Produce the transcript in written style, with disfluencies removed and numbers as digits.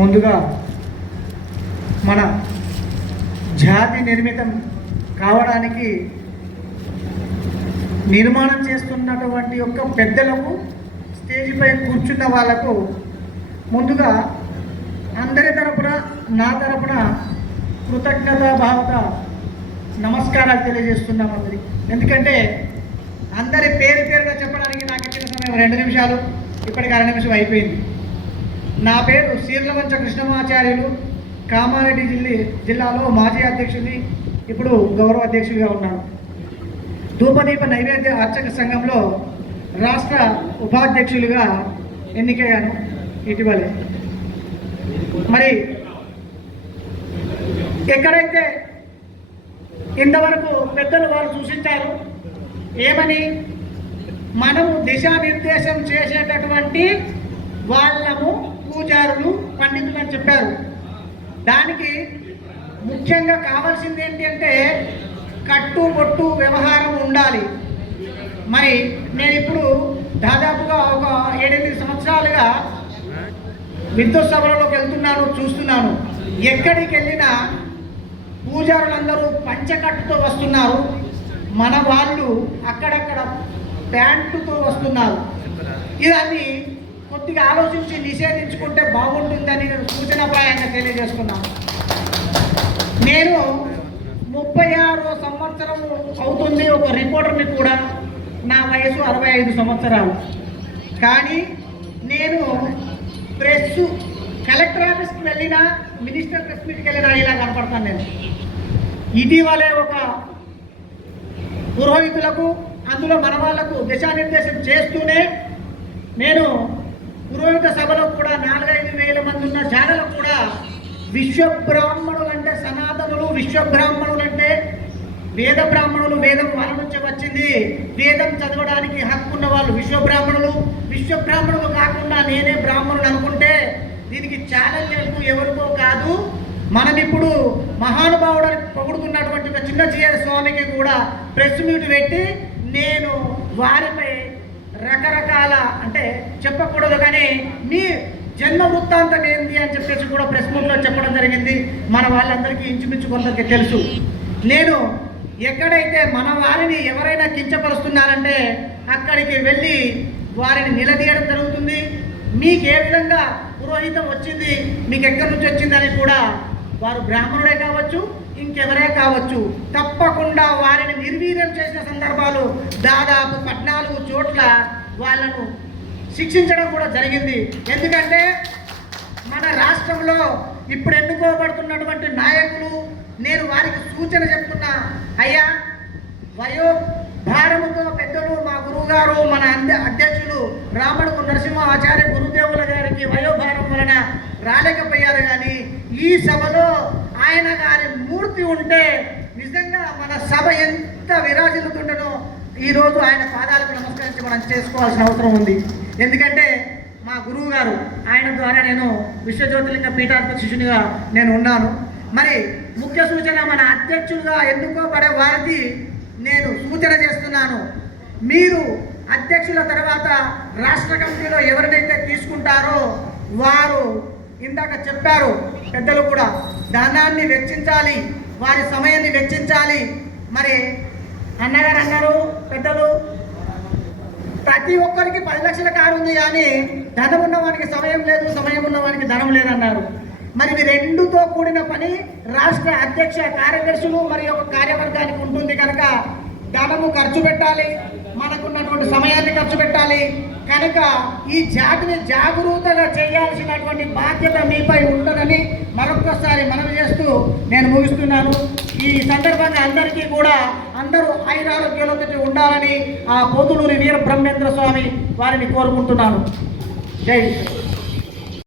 ముందుగా మన జాతి నిర్మితం కావడానికి నిర్మాణం చేస్తున్నటువంటి యొక్క పెద్దలకు, స్టేజ్పై కూర్చున్న వాళ్లకు ముందుగా అందరి తరపున, నా తరపున కృతజ్ఞతాభావత నమస్కారాలు తెలియజేస్తున్నాం అందరి. ఎందుకంటే అందరి పేరు పేరుగా చెప్పడానికి నాకు ఇచ్చిన సమయం 2 నిమిషాలు, ఇప్పటికి 1 నిమిషం అయిపోయింది. నా పేరు శీర్లవంచ కృష్ణమాచార్యులు, కామారెడ్డి జిల్లాలో మాజీ అధ్యక్షుడిని, ఇప్పుడు గౌరవ అధ్యక్షుడిగా ఉన్నాను. ధూపదీప నైవేద్య అర్చక సంఘంలో రాష్ట్ర ఉపాధ్యక్షులుగా ఎన్నికయ్యాను ఇటీవలే. మరి ఎక్కడైతే ఇంతవరకు పెద్దలు వాళ్ళు సూచించారు ఏమని, మనము దిశానిర్దేశం చేసేటటువంటి వాళ్ళము పూజారులు, పండితులు అని చెప్పారు. దానికి ముఖ్యంగా కావాల్సింది ఏంటి అంటే కట్టుబొట్టు వ్యవహారం ఉండాలి. మరి నేను ఇప్పుడు దాదాపుగా ఒక 7-8 సంవత్సరాలుగా విద్యుత్ సభలలోకి వెళ్తున్నాను, చూస్తున్నాను. ఎక్కడికి వెళ్ళినా పూజారులందరూ పంచకట్టుతో వస్తున్నారు, మన వాళ్ళు అక్కడక్కడ ప్యాంటుతో వస్తున్నారు. ఇవన్నీ కొద్దిగా ఆలోచించి నిషేధించుకుంటే బాగుంటుందని నేను సూచనప్రాయంగా తెలియజేస్తున్నాను. నేను 36వ సంవత్సరం అవుతుంది, ఒక రిపోర్టర్ని కూడా. నా వయసు 65 సంవత్సరాలు. కానీ నేను ప్రెస్, కలెక్టర్ ఆఫీస్కి వెళ్ళినా, మినిస్టర్ ప్రెస్ మీట్కి వెళ్ళినా ఇలా కనపడతాను. నేను ఇటీవలే ఒక పురోహితులకు, అందులో మన వాళ్లకు దిశానిర్దేశం చేస్తూనే నేను పురోహిత సభలో కూడా 4-5 వేల మంది ఉన్న జాగలో కూడా విశ్వబ్రాహ్మణులు అంటే సనాతనులు, విశ్వబ్రాహ్మణులు అంటే వేద బ్రాహ్మణులు, వేదం వాళ్ళ నుంచి వచ్చింది, వేదం చదవడానికి హక్కున్న వాళ్ళు విశ్వబ్రాహ్మణులు. విశ్వబ్రాహ్మణులు కాకుండా నేనే బ్రాహ్మణుడు అనుకుంటే దీనికి ఛాలెంజ్ ఎవరికో కాదు. మనం ఇప్పుడు మహానుభావుడు పొగుడుతున్నటువంటి ఒక చిన్న జీర స్వామికి కూడా ప్రెస్ మీట్ పెట్టి నేను వారిపై రకరకాల, అంటే చెప్పకూడదు కానీ మీ జన్మ వృత్తాంతం ఏంది అని చెప్పేసి కూడా ప్రెస్ మీట్లో చెప్పడం జరిగింది. మన వాళ్ళందరికీ ఇంచుమించు కొందరికి తెలుసు. నేను ఎక్కడైతే మన వారిని ఎవరైనా కించపరుస్తున్నారంటే అక్కడికి వెళ్ళి వారిని నిలదీయడం జరుగుతుంది. మీకు ఏ విధంగా పురోహితం వచ్చింది, మీకు ఎక్కడి నుంచి వచ్చిందని కూడా, వారు బ్రాహ్మణుడే కావచ్చు, ఇంకెవరే కావచ్చు, తప్పకుండా వారిని నిర్వీర్యం చేసిన సందర్భాలు దాదాపు 14 చోట్ల వాళ్ళను శిక్షించడం కూడా జరిగింది. ఎందుకంటే మన రాష్ట్రంలో ఇప్పుడు ఎన్నుకోబడుతున్నటువంటి నాయకులు, నేను వారికి సూచన చెప్తున్నా, అయ్యా వయోభారముతో పెద్దలు, మా గురువుగారు, మన అధ్యక్షులు రామడుగు నరసింహ ఆచార్య గురుదేవుల గారికి వయోభారం వలన రాలేకపోయారు. కానీ ఈ సభలో ఆయన గారి మూర్తి ఉంటే నిజంగా మన సభ ఎంత విరాజిల్లుతుండనో ఈరోజు ఆయన పాదాలకు నమస్కరించి మనం చేసుకోవాల్సిన అవసరం ఉంది. ఎందుకంటే మా గురువు గారు, ఆయన ద్వారా నేను విశ్వజ్యోతిర్లింగ పీఠాధిపతి శిష్యునిగా నేను ఉన్నాను. మరి ముఖ్య సూచన, మన అధ్యక్షులుగా ఎన్నుకోబడే వారికి నేను సూచన చేస్తున్నాను. మీరు అధ్యక్షుల తర్వాత రాష్ట్ర కమిటీలో ఎవరినైతే తీసుకుంటారో వారు, ఇందాక చెప్పారు పెద్దలు కూడా, ధనాన్ని వెచ్చించాలి, వారి సమయాన్ని వెచ్చించాలి. మరి అన్నగారు అన్నారు పెద్దలు, ప్రతి ఒక్కరికి 10 లక్షల కారు ఉంది, కానీ ధనం ఉన్నవానికి సమయం లేదు, సమయం ఉన్నవానికి ధనం లేదన్నారు. మరి ఇవి రెండుతో కూడిన పని రాష్ట్ర అధ్యక్ష, కార్యదర్శులు మరి ఒక కార్యవర్గానికి ఉంటుంది. కనుక ధనము ఖర్చు పెట్టాలి, మనకున్నటువంటి సమయాన్ని ఖర్చు పెట్టాలి. కనుక ఈ జాతిని జాగరూకతగా చేయాల్సినటువంటి బాధ్యత మీపై ఉంటుందని మరొక్కసారి మనవి చేస్తూ నేను ముగిస్తున్నాను. ఈ సందర్భంగా అందరికీ కూడా అందరూ ఆయురారోగ్యాలతో ఉండాలని ఆ పోతులూరి వీర బ్రహ్మేంద్ర స్వామి వారిని కోరుకుంటున్నాను. జై